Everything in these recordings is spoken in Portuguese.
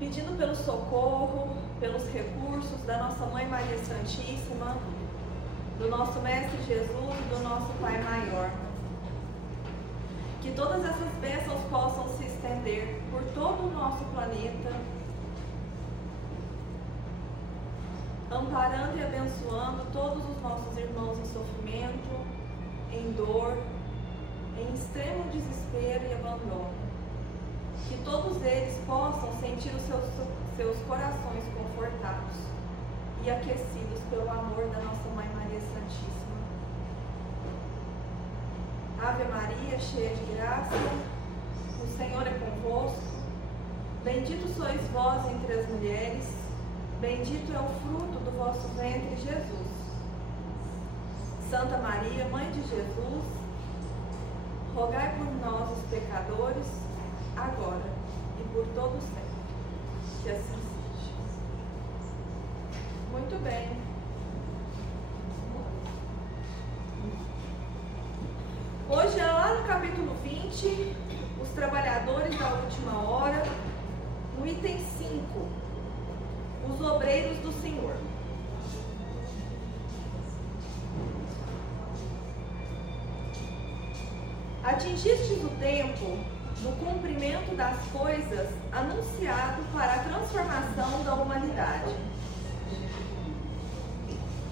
pedindo pelo socorro, pelos recursos da nossa Mãe Maria Santíssima, do nosso Mestre Jesus e do nosso Pai Maior. Que todas essas bênçãos possam se estender por todo o nosso planeta, amparando e abençoando todos os nossos irmãos em sofrimento, em dor, em extremo desespero e abandono. Que todos eles possam sentir os seus corações confortados e aquecidos pelo amor da nossa Mãe Maria Santíssima. Ave Maria, cheia de graça, o Senhor é convosco. Bendito sois vós entre as mulheres, bendito é o fruto do vosso ventre, Jesus. Santa Maria, Mãe de Jesus, rogai por nós, os pecadores, agora e por todo sempre. Que assim seja. Muito bem. Hoje, lá no capítulo 20, os trabalhadores da última hora, no item 5, os obreiros do Senhor. Atingistes o tempo do cumprimento das coisas anunciado para a transformação da humanidade.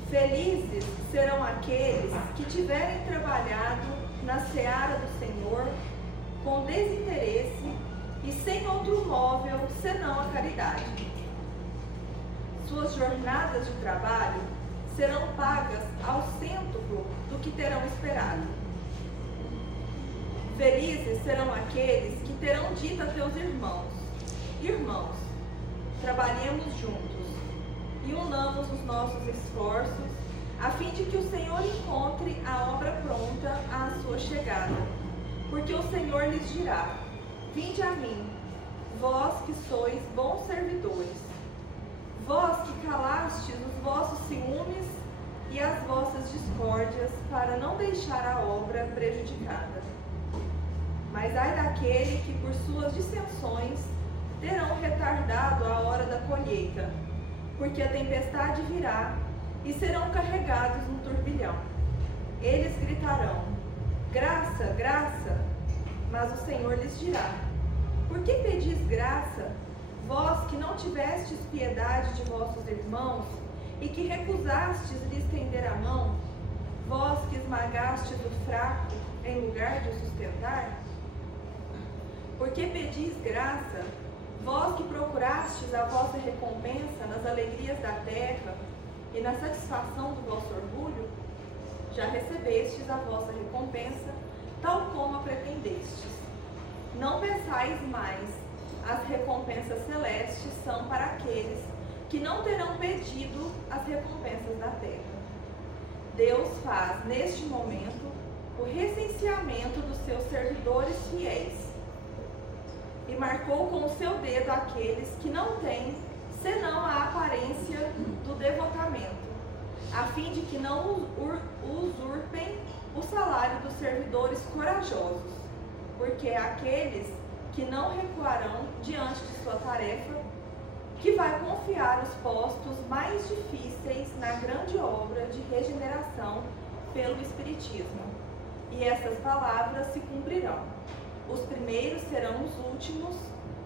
Felizes serão aqueles que tiverem trabalhado na seara do Senhor com desinteresse e sem outro móvel senão a caridade. Suas jornadas de trabalho serão pagas ao cêntuplo do que terão esperado. Felizes serão aqueles que terão dito a teus irmãos: irmãos, trabalhemos juntos e unamos os nossos esforços, a fim de que o Senhor encontre a obra pronta à sua chegada. Porque o Senhor lhes dirá: vinde a mim, vós que sois bons servidores, vós que calastes os vossos ciúmes e as vossas discórdias, para não deixar a obra prejudicada. Mas ai daquele que por suas dissensões terão retardado a hora da colheita, porque a tempestade virá e serão carregados no turbilhão. Eles gritarão: graça, graça, mas o Senhor lhes dirá: por que pedis graça, vós que não tivestes piedade de vossos irmãos e que recusastes lhe estender a mão, vós que esmagastes o fraco em lugar de o sustentar? Por que pedis graça, vós que procurastes a vossa recompensa nas alegrias da terra e na satisfação do vosso orgulho? Já recebestes a vossa recompensa, tal como a pretendestes. Não pensais mais, as recompensas celestes são para aqueles que não terão pedido as recompensas da terra. Deus faz, neste momento, o recenseamento dos seus servidores fiéis e marcou com o seu dedo aqueles que não têm senão a aparência do devotamento, a fim de que não usurpem o salário dos servidores corajosos, porque é aqueles que não recuarão diante de sua tarefa, que vai confiar os postos mais difíceis na grande obra de regeneração pelo Espiritismo. E essas palavras se cumprirão: os primeiros serão os últimos,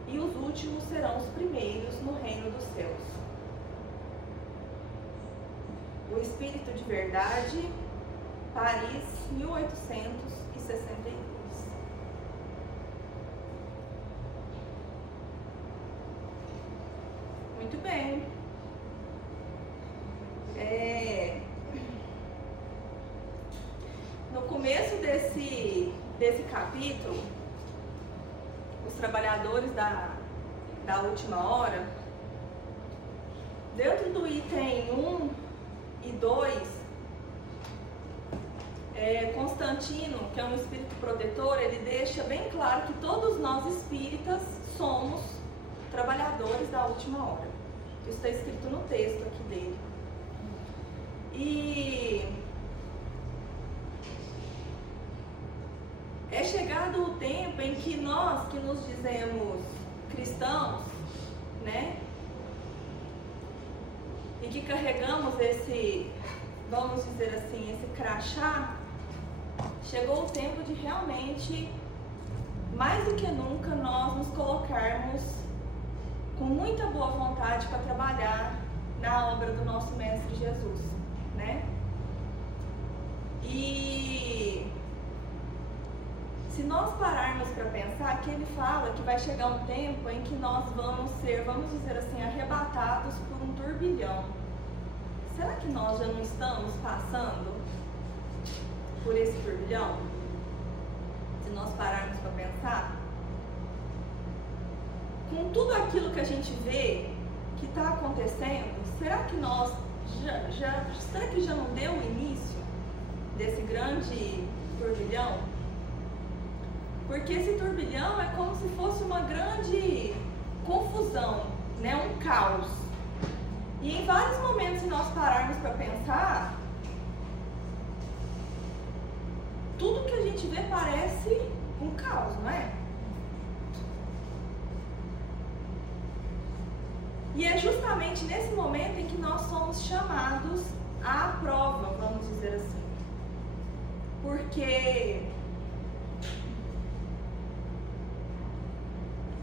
e os últimos serão os primeiros no reino dos céus. O Espírito de Verdade, Paris, 1862. Muito bem. No começo desse capítulo, os trabalhadores da última hora, dentro do item 1 e 2, Constantino, que é um espírito protetor, ele deixa bem claro que todos nós espíritas somos trabalhadores da última hora. Isso está escrito no texto aqui dele. E é chegado o tempo em que nós, que nos dizemos cristãos, né? E que carregamos esse, vamos dizer assim, esse crachá, chegou o tempo de realmente, mais do que nunca, nós nos colocarmos com muita boa vontade para trabalhar na obra do nosso Mestre Jesus, né? E se nós pararmos para pensar, que ele fala que vai chegar um tempo em que nós vamos ser, vamos dizer assim, arrebatados por um turbilhão. Será que nós já não estamos passando por esse turbilhão? Se nós pararmos para pensar, com tudo aquilo que a gente vê que está acontecendo, será que nós será que já não deu o início desse grande turbilhão? Porque esse turbilhão é como se fosse uma grande confusão, né? Um caos. E em vários momentos, se nós pararmos para pensar, tudo que a gente vê parece um caos, não é? E é justamente nesse momento em que nós somos chamados à prova, vamos dizer assim. Porque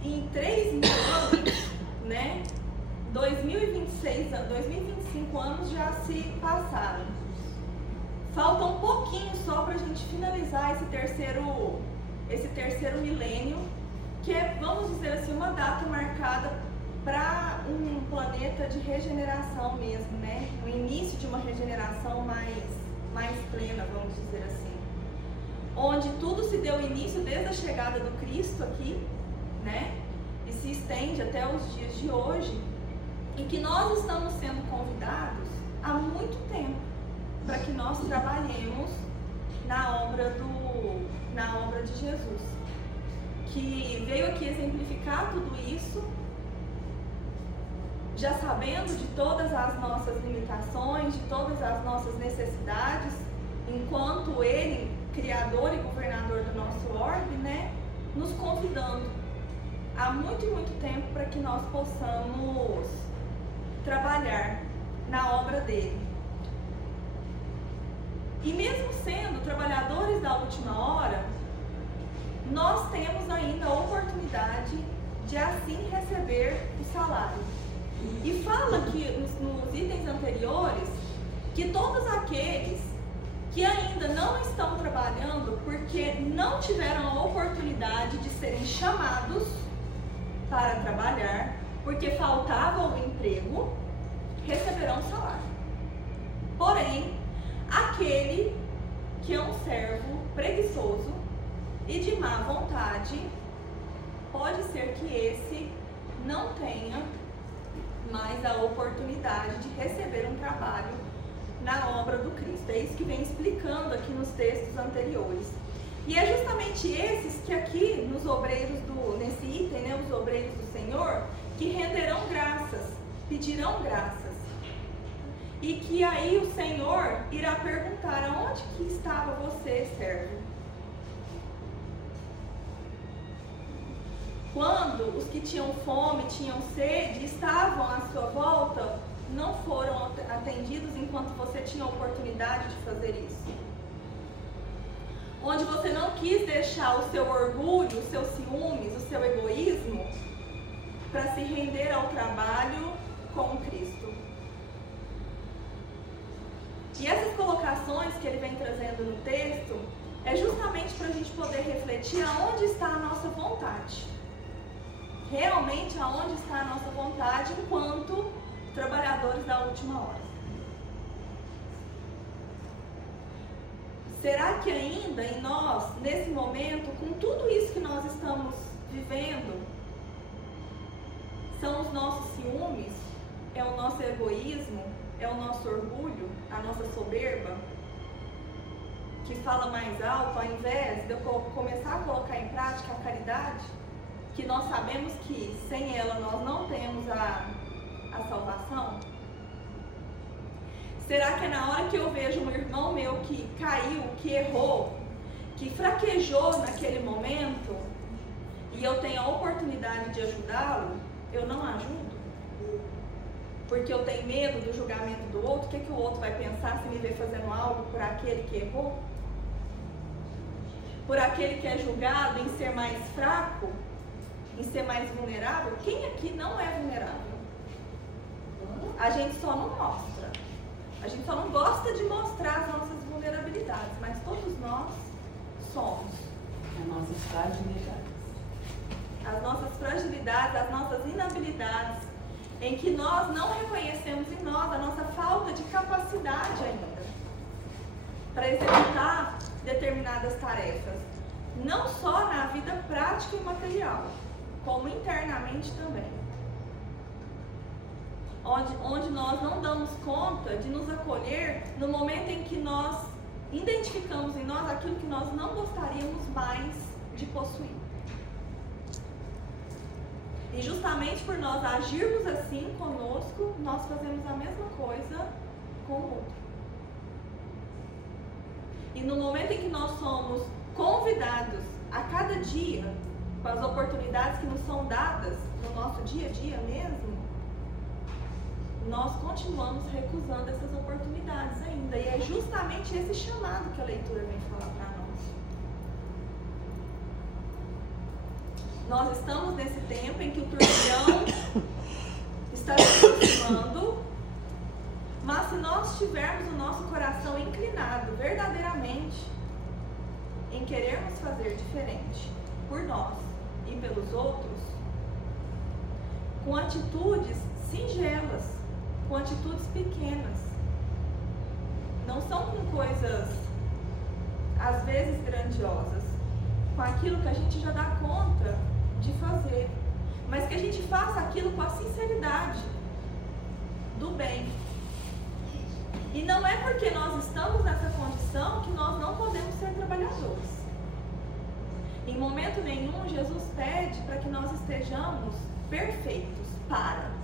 em 3.000 anos, né? 2025 anos já se passaram. Falta um pouquinho só para a gente finalizar esse terceiro milênio, que é, vamos dizer assim, uma data marcada para um planeta de regeneração mesmo, né? O início de uma regeneração mais plena, vamos dizer assim. Onde tudo se deu início desde a chegada do Cristo aqui, né? E se estende até os dias de hoje, em que nós estamos sendo convidados há muito tempo para que nós trabalhemos na obra de Jesus, que veio aqui exemplificar tudo isso, já sabendo de todas as nossas limitações, de todas as nossas necessidades, enquanto Ele, Criador e Governador do nosso orbe, né, nos convidando há muito e muito tempo para que nós possamos trabalhar na obra dele. E mesmo sendo trabalhadores da última hora, nós temos ainda a oportunidade de assim receber o salário. E fala que nos itens anteriores que todos aqueles que ainda não estão trabalhando porque não tiveram a oportunidade de serem chamados para trabalhar, porque faltava o emprego, receberão salário. Porém, aquele que é um servo preguiçoso e de má vontade, pode ser que esse não tenha mais a oportunidade de receber um trabalho na obra do Cristo. É isso que vem explicando aqui nos textos anteriores. E é justamente esses que aqui nos obreiros nesse item, né, os obreiros do Senhor, que renderão graças, pedirão graças. E que aí o Senhor irá perguntar: aonde que estava você, servo? Quando os que tinham fome, tinham sede, estavam à sua volta, não foram atendidos enquanto você tinha a oportunidade de fazer isso. Onde você não quis deixar o seu orgulho, os seus ciúmes, o seu egoísmo, para se render ao trabalho com Cristo. E essas colocações que ele vem trazendo no texto é justamente para a gente poder refletir aonde está a nossa vontade. Realmente aonde está a nossa vontade enquanto trabalhadores da última hora. Será que ainda em nós, nesse momento, com tudo isso que nós estamos vivendo, são os nossos ciúmes, é o nosso egoísmo, é o nosso orgulho, a nossa soberba, que fala mais alto, ao invés de eu começar a colocar em prática a caridade, que nós sabemos que sem ela nós não temos a salvação? Será que é na hora que eu vejo um irmão meu que caiu, que errou, que fraquejou naquele momento, e eu tenho a oportunidade de ajudá-lo, eu não ajudo? Porque eu tenho medo do julgamento do outro, o que o outro vai pensar se me ver fazendo algo por aquele que errou? Por aquele que é julgado em ser mais fraco, em ser mais vulnerável? Quem aqui não é vulnerável? A gente só não mostra. A gente só não gosta de mostrar as nossas vulnerabilidades, mas todos nós somos. As nossas fragilidades. As nossas fragilidades, as nossas inabilidades, em que nós não reconhecemos em nós a nossa falta de capacidade ainda para executar determinadas tarefas, não só na vida prática e material, como internamente também. Onde nós não damos conta de nos acolher no momento em que nós identificamos em nós aquilo que nós não gostaríamos mais de possuir. E justamente por nós agirmos assim conosco, nós fazemos a mesma coisa com o outro. E no momento em que nós somos convidados a cada dia, com as oportunidades que nos são dadas no nosso dia a dia mesmo, nós continuamos recusando essas oportunidades ainda. E é justamente esse chamado que a leitura vem falar para nós. Nós estamos nesse tempo em que o turbilhão está se aproximando, mas se nós tivermos o nosso coração inclinado verdadeiramente em querermos fazer diferente por nós e pelos outros, com atitudes singelas, com atitudes pequenas, não são com coisas às vezes grandiosas, com aquilo que a gente já dá conta de fazer, mas que a gente faça aquilo com a sinceridade do bem. E não é porque nós estamos nessa condição que nós não podemos ser trabalhadores. Em momento nenhum, Jesus pede para que nós estejamos perfeitos para.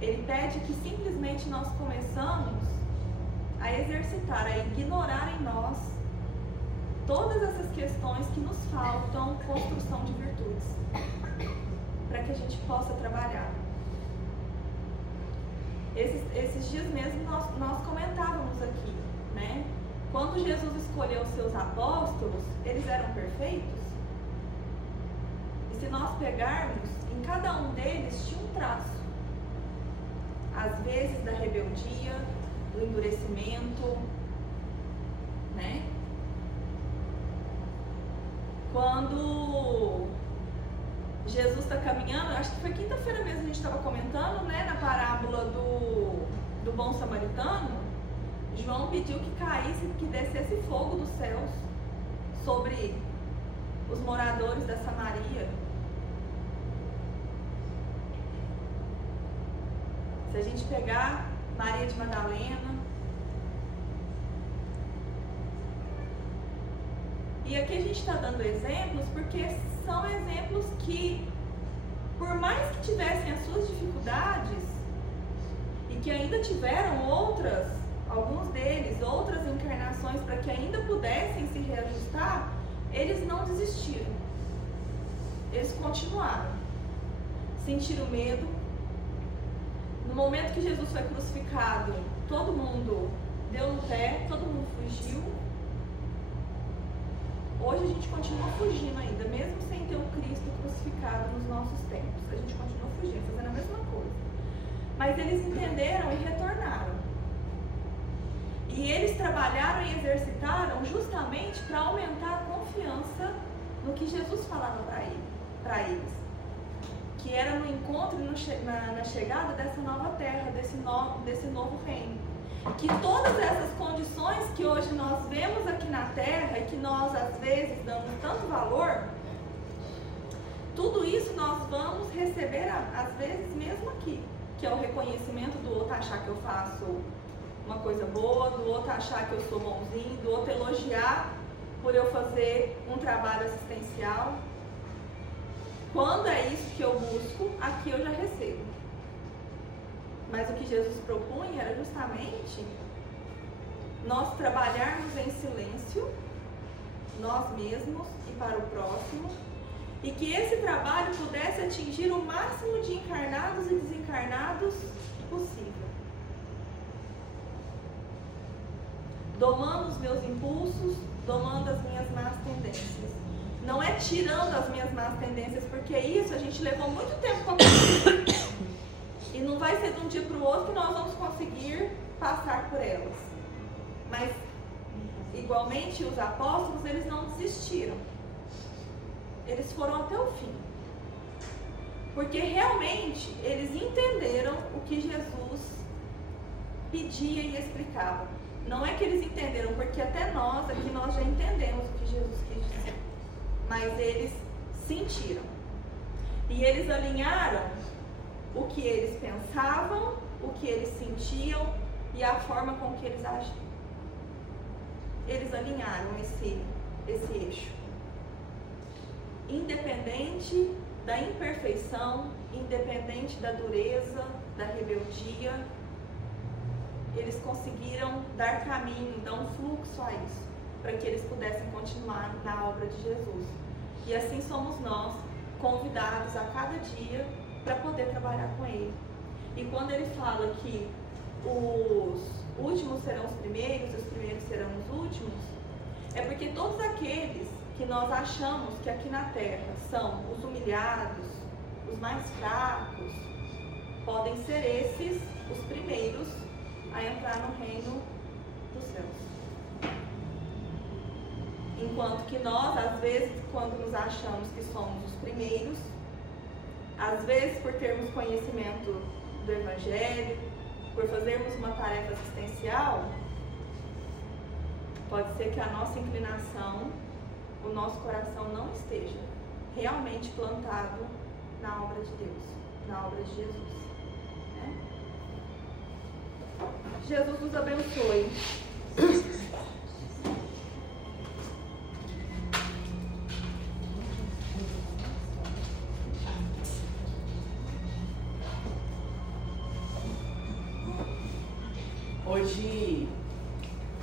Ele pede que simplesmente nós começamos a exercitar, a ignorar em nós todas essas questões que nos faltam construção de virtudes, para que a gente possa trabalhar. Esses dias mesmo nós comentávamos aqui, né? Quando Jesus escolheu os seus apóstolos, eles eram perfeitos? E se nós pegarmos, em cada um deles tinha um traço. Às vezes da rebeldia, do endurecimento, né? Quando Jesus está caminhando, acho que foi quinta-feira mesmo a gente estava comentando, né? Na parábola do bom samaritano, João pediu que caísse, que descesse fogo dos céus sobre os moradores da Samaria. Se a gente pegar Maria de Madalena, e aqui a gente está dando exemplos porque são exemplos que, por mais que tivessem as suas dificuldades e que ainda tiveram alguns deles, outras encarnações para que ainda pudessem se reajustar, eles não desistiram. Eles continuaram. Sentiram medo. No momento que Jesus foi crucificado, todo mundo deu no pé, todo mundo fugiu. Hoje a gente continua fugindo ainda, mesmo sem ter o Cristo crucificado nos nossos tempos. A gente continua fugindo, fazendo a mesma coisa. Mas eles entenderam e retornaram. E eles trabalharam e exercitaram justamente para aumentar a confiança no que Jesus falava para eles. Que era no encontro e na chegada dessa nova terra, desse novo reino. Que todas essas condições que hoje nós vemos aqui na terra e que nós às vezes damos tanto valor, tudo isso nós vamos receber às vezes mesmo aqui, que é o reconhecimento do outro achar que eu faço uma coisa boa, do outro achar que eu sou bonzinho, do outro elogiar por eu fazer um trabalho assistencial. Quando é isso que eu busco, aqui eu já recebo. Mas o que Jesus propunha era justamente nós trabalharmos em silêncio, nós mesmos e para o próximo, e que esse trabalho pudesse atingir o máximo de encarnados e desencarnados possível. Domando os meus impulsos, domando as minhas más tendências. Não é tirando as minhas más tendências, porque isso a gente levou muito tempo para conseguir. E não vai ser de um dia para o outro que nós vamos conseguir passar por elas. Mas, igualmente, os apóstolos, eles não desistiram. Eles foram até o fim. Porque realmente eles entenderam o que Jesus pedia e explicava. Não é que eles entenderam, porque até nós aqui nós já entendemos o que Jesus quis dizer. Mas eles sentiram. E eles alinharam o que eles pensavam, o que eles sentiam e a forma com que eles agiam. Eles alinharam esse eixo. Independente da imperfeição, independente da dureza, da rebeldia, eles conseguiram dar caminho, dar um fluxo a isso, para que eles pudessem continuar na obra de Jesus. E assim somos nós, convidados a cada dia para poder trabalhar com Ele. E quando Ele fala que os últimos serão os primeiros e os primeiros serão os últimos, é porque todos aqueles que nós achamos que aqui na Terra são os humilhados, os mais fracos, podem ser esses os primeiros a entrar no reino dos céus. Enquanto que nós, às vezes, quando nos achamos que somos os primeiros, às vezes por termos conhecimento do Evangelho, por fazermos uma tarefa assistencial, pode ser que a nossa inclinação, o nosso coração não esteja realmente plantado na obra de Deus, na obra de Jesus. Né? Jesus nos abençoe. Hoje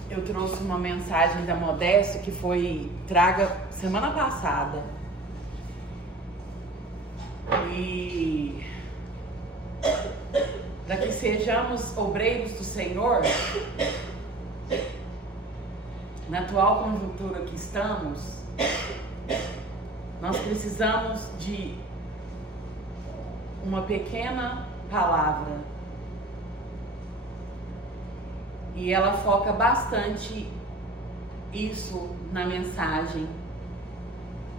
eu trouxe uma mensagem da Modéstia que foi traga semana passada. E para que sejamos obreiros do Senhor, na atual conjuntura que estamos, nós precisamos de uma pequena palavra. E ela foca bastante isso na mensagem.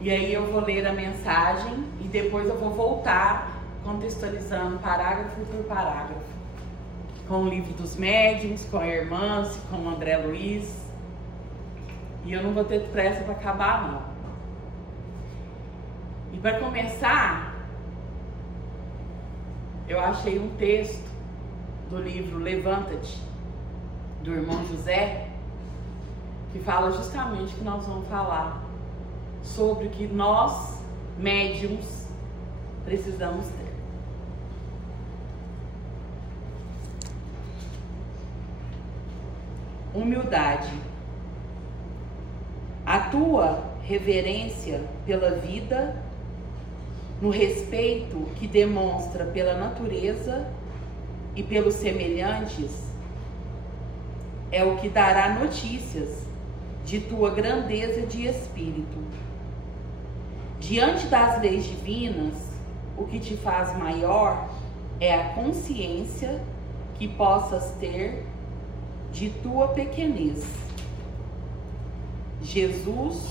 E aí eu vou ler a mensagem e depois eu vou voltar contextualizando parágrafo por parágrafo. Com o livro dos médiuns, com a irmã, com o André Luiz. E eu não vou ter pressa para acabar, não. E para começar, eu achei um texto do livro Levanta-te, do irmão José, que fala justamente o que nós vamos falar sobre o que nós, médiums, precisamos ter. Humildade. A tua reverência pela vida, no respeito que demonstra pela natureza e pelos semelhantes, é o que dará notícias de tua grandeza de espírito. Diante das leis divinas, o que te faz maior é a consciência que possas ter de tua pequenez. Jesus,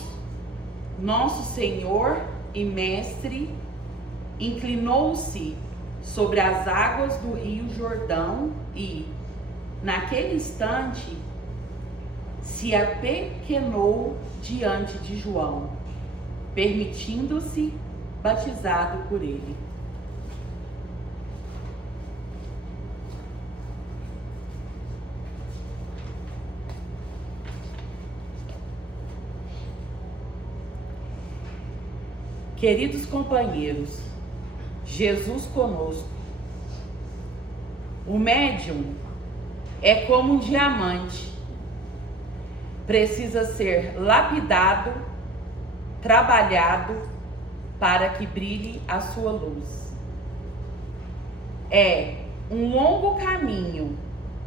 nosso Senhor e Mestre, inclinou-se sobre as águas do rio Jordão e, naquele instante, se apequenou diante de João, permitindo-se batizado por ele. Queridos companheiros, Jesus conosco. O médium é como um diamante. Precisa ser lapidado, trabalhado, para que brilhe a sua luz. É um longo caminho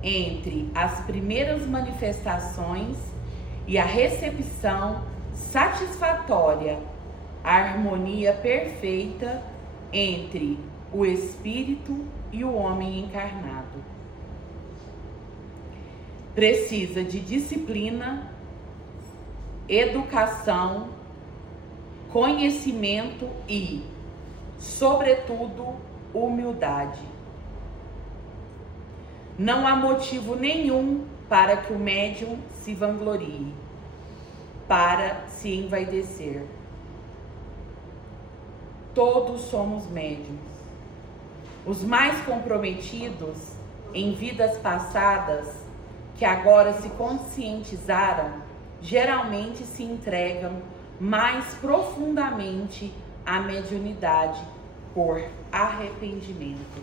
entre as primeiras manifestações e a recepção satisfatória, a harmonia perfeita entre o espírito e o homem encarnado. Precisa de disciplina, educação, conhecimento e, sobretudo, humildade. Não há motivo nenhum para que o médium se vanglorie, para se envaidecer. Todos somos médiuns. Os mais comprometidos em vidas passadas, que agora se conscientizaram, geralmente se entregam mais profundamente à mediunidade por arrependimento,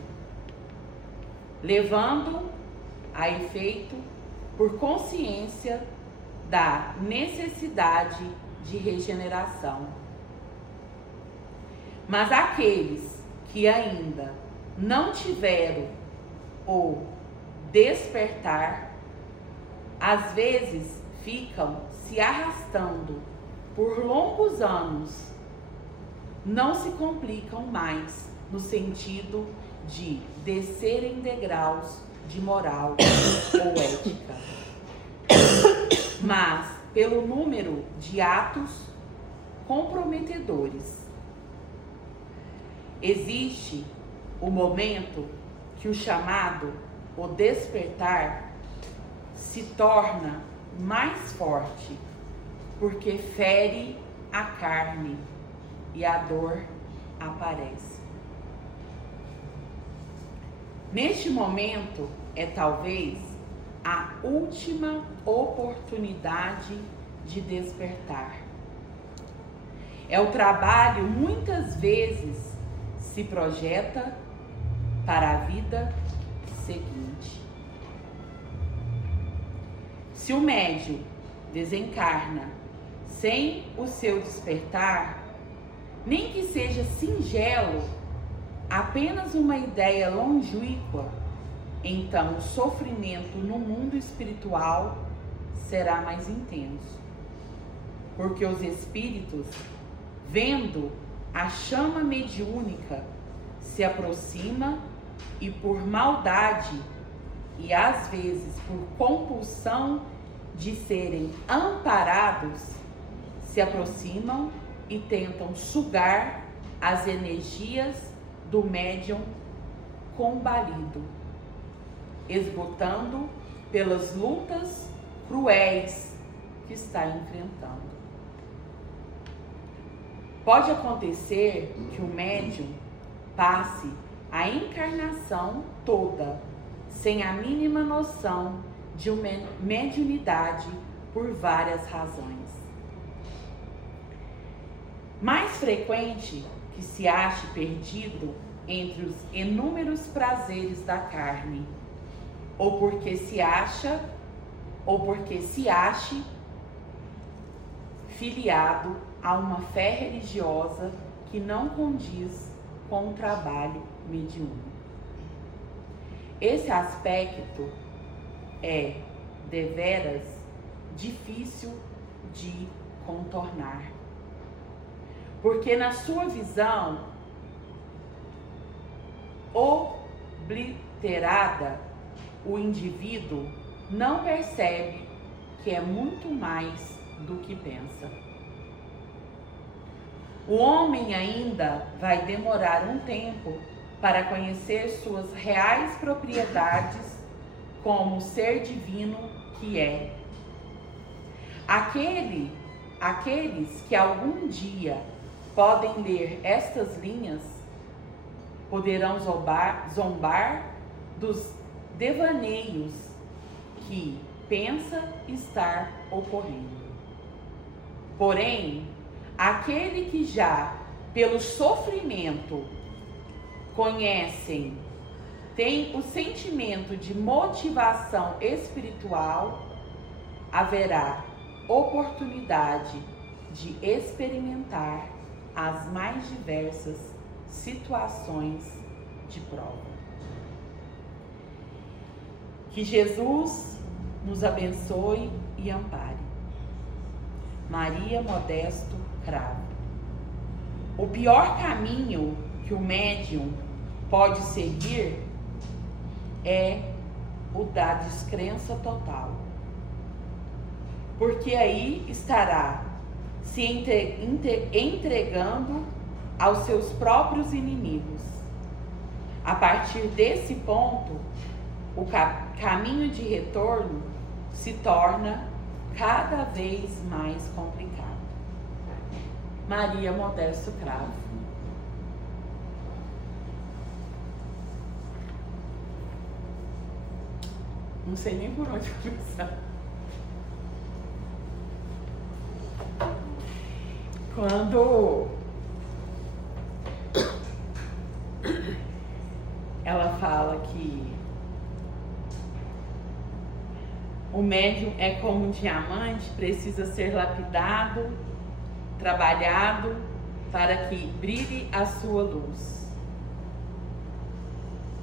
levando a efeito por consciência da necessidade de regeneração. Mas aqueles que ainda não tiveram o despertar, às vezes ficam se arrastando por longos anos, não se complicam mais no sentido de descerem degraus de moral ou ética, mas pelo número de atos comprometedores. Existe o momento que o chamado, o despertar, se torna mais forte, porque fere a carne e a dor aparece. Neste momento é talvez a última oportunidade de despertar. É o trabalho, muitas vezes, se projeta para a vida seguinte. Se o médium desencarna sem o seu despertar, nem que seja singelo, apenas uma ideia longínqua, então o sofrimento no mundo espiritual será mais intenso, porque os espíritos, vendo a chama mediúnica, se aproxima e por maldade e às vezes por compulsão de serem amparados, se aproximam e tentam sugar as energias do médium combalido, esgotando pelas lutas cruéis que está enfrentando. Pode acontecer que o médium passe a encarnação toda sem a mínima noção de uma mediunidade por várias razões. Mais frequente que se ache perdido entre os inúmeros prazeres da carne, ou porque se acha, ou porque se ache filiado a uma fé religiosa que não condiz com o trabalho mediúnico. Esse aspecto é deveras difícil de contornar, porque na sua visão obliterada, o indivíduo não percebe que é muito mais do que pensa. O homem ainda vai demorar um tempo para conhecer suas reais propriedades como ser divino que é. Aqueles que algum dia podem ler estas linhas poderão zombar dos devaneios que pensa estar ocorrendo. Porém, aquele que já pelo sofrimento tem o sentimento de motivação espiritual, haverá oportunidade de experimentar as mais diversas situações de prova. Que Jesus nos abençoe e ampare. Maria Modesto Cravo. O pior caminho que o médium pode seguir é o da descrença total. Porque aí estará se entregando aos seus próprios inimigos. A partir desse ponto, o caminho de retorno se torna cada vez mais complicado. Maria Modesto Cravo. Não sei nem por onde começar. Quando ela fala que o médium é como um diamante, precisa ser lapidado, trabalhado, para que brilhe a sua luz.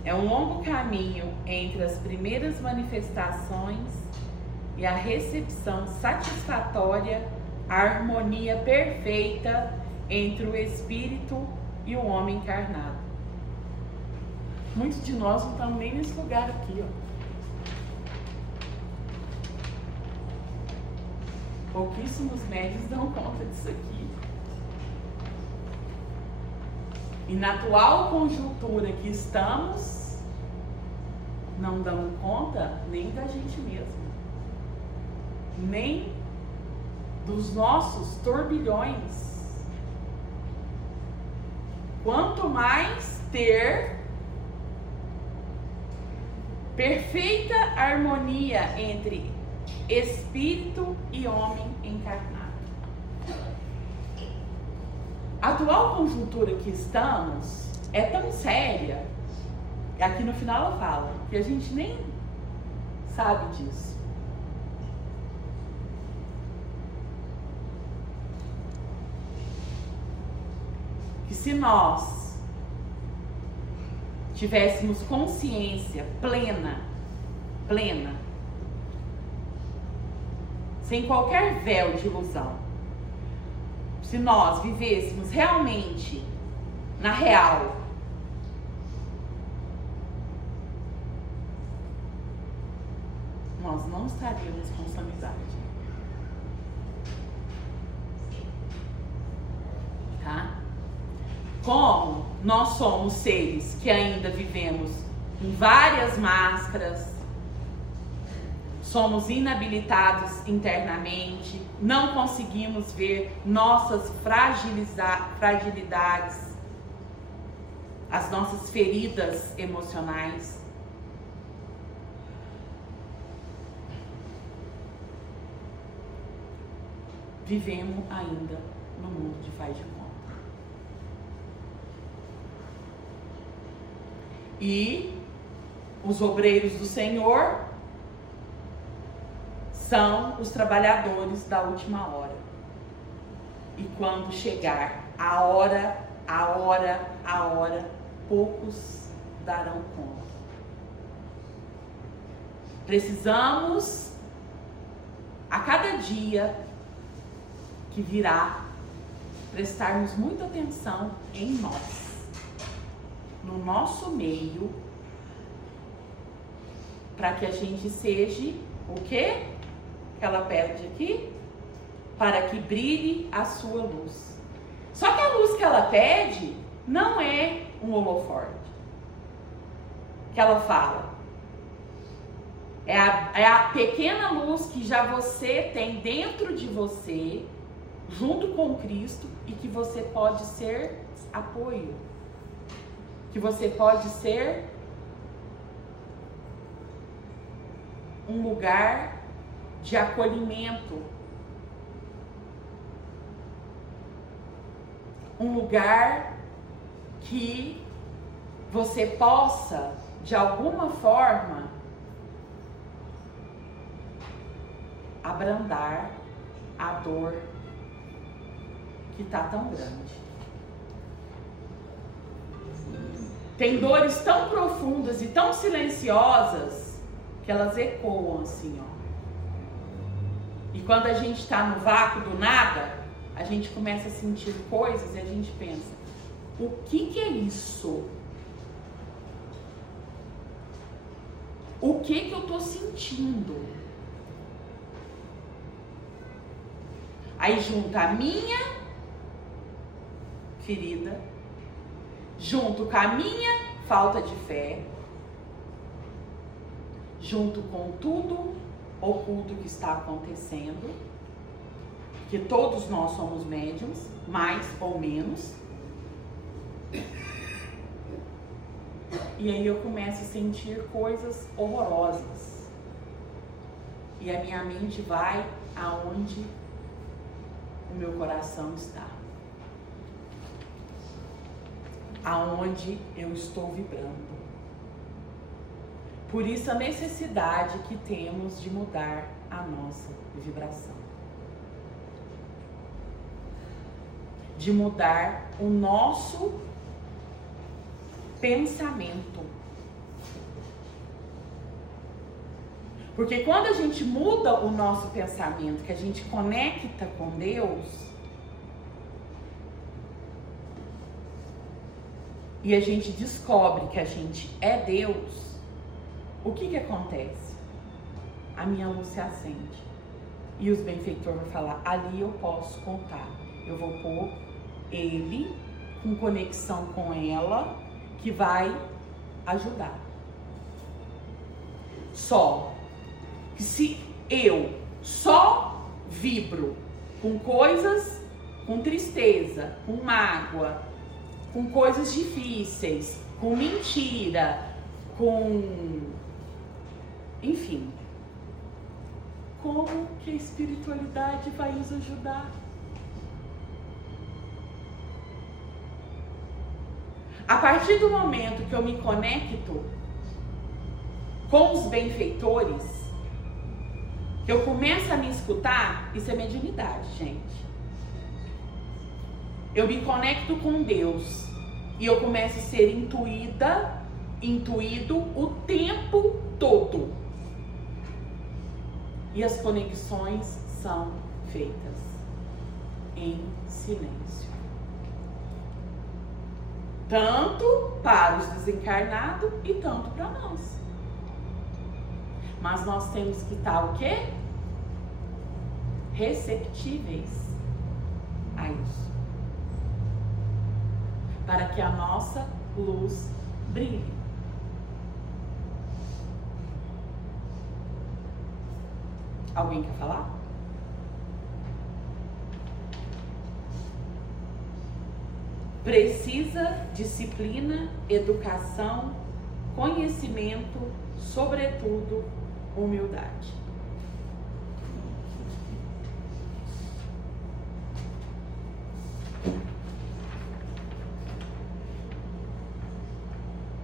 É um longo caminho entre as primeiras manifestações e a recepção satisfatória, a harmonia perfeita entre o espírito e o homem encarnado. Muitos de nós não estamos nem nesse lugar aqui, ó. Pouquíssimos médios dão conta disso aqui. E na atual conjuntura que estamos, não damos conta nem da gente mesmo, nem dos nossos turbilhões. Quanto mais ter perfeita harmonia entre espírito e homem encarnado. A atual conjuntura que estamos é tão séria, e aqui no final ela fala, que a gente nem sabe disso. Que se nós tivéssemos consciência plena, sem qualquer véu de ilusão, se nós vivêssemos realmente na real, nós não estaríamos com essa amizade. Tá? Como nós somos seres que ainda vivemos com várias máscaras, somos inabilitados internamente, não conseguimos ver nossas fragilidades, as nossas feridas emocionais. Vivemos ainda no mundo de faz de conta. E os obreiros do Senhor são os trabalhadores da última hora. E quando chegar a hora, poucos darão conta. Precisamos, a cada dia que virá, prestarmos muita atenção em nós, no nosso meio, para que a gente seja o quê? Que ela pede aqui, para que brilhe a sua luz. Só que a luz que ela pede não é um holoforte. Que ela fala. É a pequena luz que já você tem dentro de você, junto com Cristo, e que você pode ser apoio. Que você pode ser um lugar de acolhimento, um lugar que você possa, de alguma forma, abrandar a dor que está tão grande. Tem dores tão profundas e tão silenciosas que elas ecoam assim, ó. E quando a gente está no vácuo do nada, a gente começa a sentir coisas e a gente pensa, o que é isso? O que eu estou sentindo? Aí junta a minha ferida, junto com a minha falta de fé, junto com tudo oculto que está acontecendo, que todos nós somos médiums, mais ou menos. E aí eu começo a sentir coisas horrorosas. E a minha mente vai aonde o meu coração está. Aonde eu estou vibrando. Por isso a necessidade que temos de mudar a nossa vibração. De mudar o nosso pensamento. Porque quando a gente muda o nosso pensamento, que a gente conecta com Deus, e a gente descobre que a gente é Deus, o que acontece? A minha luz se acende. E os benfeitores vão falar, ali eu posso contar. Eu vou pôr ele com conexão com ela, que vai ajudar. Só que se eu só vibro com coisas, com tristeza, com mágoa, com coisas difíceis, com mentira, com... enfim. Como que a espiritualidade vai nos ajudar? A partir do momento que eu me conecto com os benfeitores, que eu começo a me escutar, isso é mediunidade, gente. Eu me conecto com Deus e eu começo a ser intuído o tempo todo. E as conexões são feitas em silêncio. Tanto para os desencarnados e tanto para nós. Mas nós temos que estar o quê? Receptíveis a isso. Para que a nossa luz brilhe. Alguém quer falar? Precisa disciplina, educação, conhecimento, sobretudo humildade.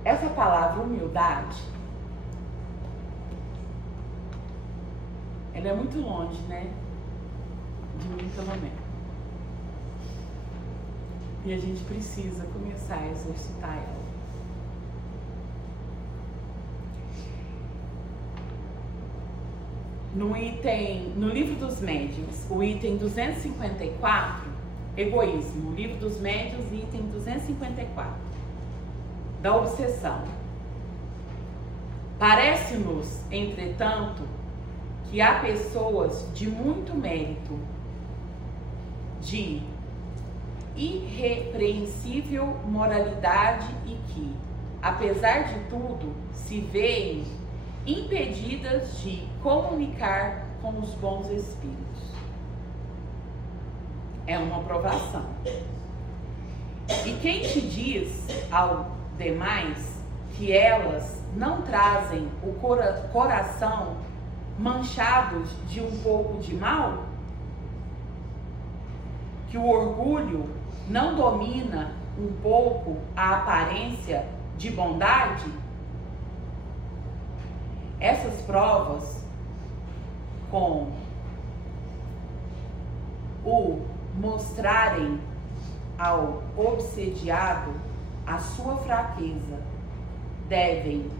Essa palavra humildade, ela é muito longe, né? De mim, pelo menos. E a gente precisa começar a exercitar ela. No livro dos médiuns, o item 254, egoísmo, livro dos médiuns, item 254, da obsessão. Parece-nos, entretanto, que há pessoas de muito mérito, de irrepreensível moralidade e que, apesar de tudo, se veem impedidas de comunicar com os bons espíritos. É uma provação. E quem te diz ao demais que elas não trazem o coração manchados de um pouco de mal? Que o orgulho não domina um pouco a aparência de bondade? Essas provas, com o mostrarem ao obsediado a sua fraqueza devem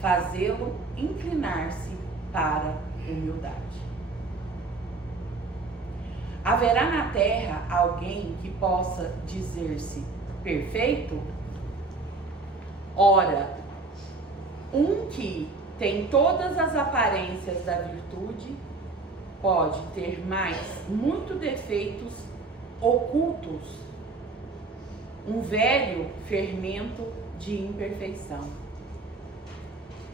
fazê-lo inclinar-se para a humildade. Haverá na terra alguém que possa dizer-se perfeito? Ora, um que tem todas as aparências da virtude pode ter mais muitos defeitos ocultos, um velho fermento de imperfeição.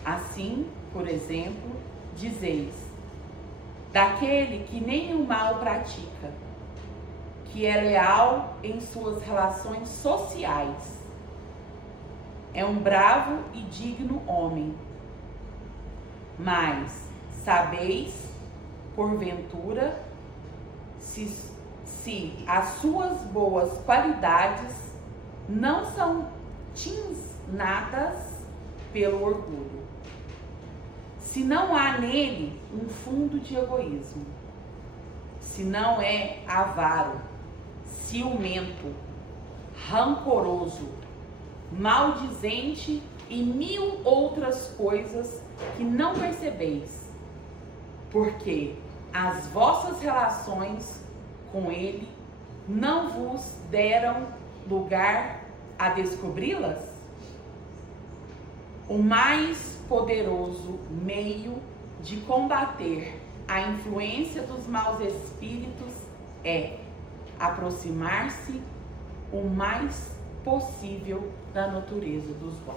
Assim, por exemplo, dizeis, daquele que nem o mal pratica, que é leal em suas relações sociais, é um bravo e digno homem. Mas sabeis, porventura, se as suas boas qualidades não são tiznadas pelo orgulho, se não há nele um fundo de egoísmo, se não é avaro, ciumento, rancoroso, maldizente e mil outras coisas que não percebeis, porque as vossas relações com ele não vos deram lugar a descobri-las? O mais poderoso meio de combater a influência dos maus espíritos é aproximar-se o mais possível da natureza dos bons.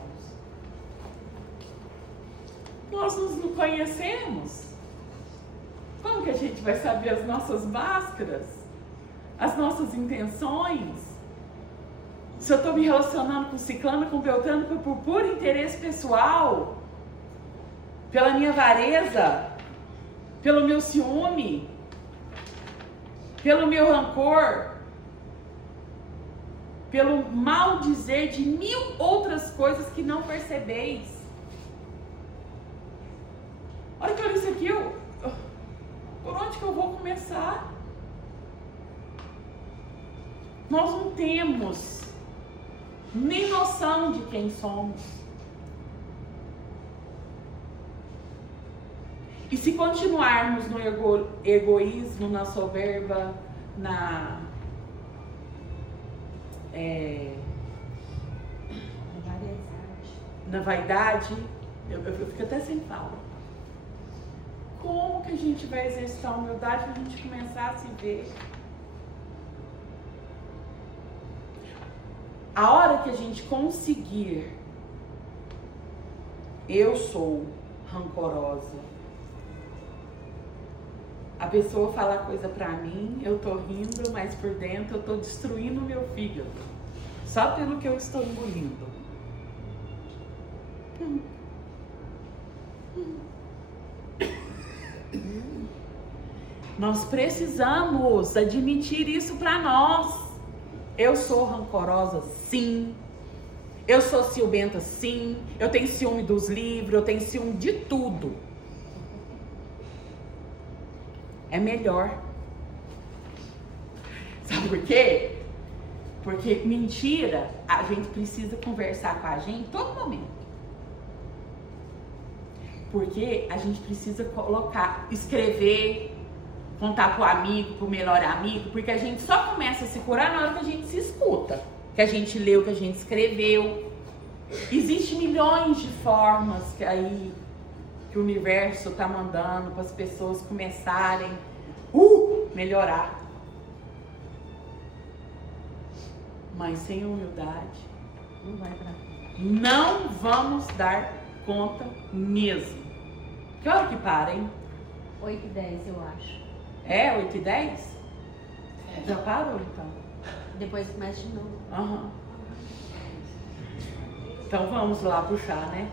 Nós nos conhecemos. Como que a gente vai saber as nossas máscaras? As nossas intenções? Se eu estou me relacionando com ciclano, com beltrano, por puro interesse pessoal? Pela minha avareza? Pelo meu ciúme? Pelo meu rancor? Pelo mal dizer de mil outras coisas que não percebeis? Olha que eu olho isso aqui, por onde que eu vou começar? Nós não temos nem noção de quem somos. E se continuarmos no egoísmo, na soberba, na vaidade, eu fico até sem fala. Como que a gente vai exercitar a humildade para a gente começar a se ver? A hora que a gente conseguir, eu sou rancorosa, a pessoa fala coisa pra mim, eu tô rindo, mas por dentro eu tô destruindo o meu fígado, só pelo que eu estou engolindo. Nós precisamos admitir isso para nós. Eu sou rancorosa, sim. Eu sou ciumenta, sim. Eu tenho ciúme dos livros, eu tenho ciúme de tudo. É melhor. Sabe por quê? Porque mentira, a gente precisa conversar com a gente todo momento. Porque a gente precisa colocar, escrever, contar pro amigo, pro melhor amigo, porque a gente só começa a se curar na hora que a gente se escuta, que a gente leu, que a gente escreveu. Existem milhões de formas que o universo está mandando para as pessoas começarem a melhorar. Mas sem humildade, Não vai pra frente. não vamos dar conta mesmo. Que hora que para, hein? 8h10, eu acho. É, 8h10? Já parou, então. Depois começa de novo. Aham. Então vamos lá puxar, né?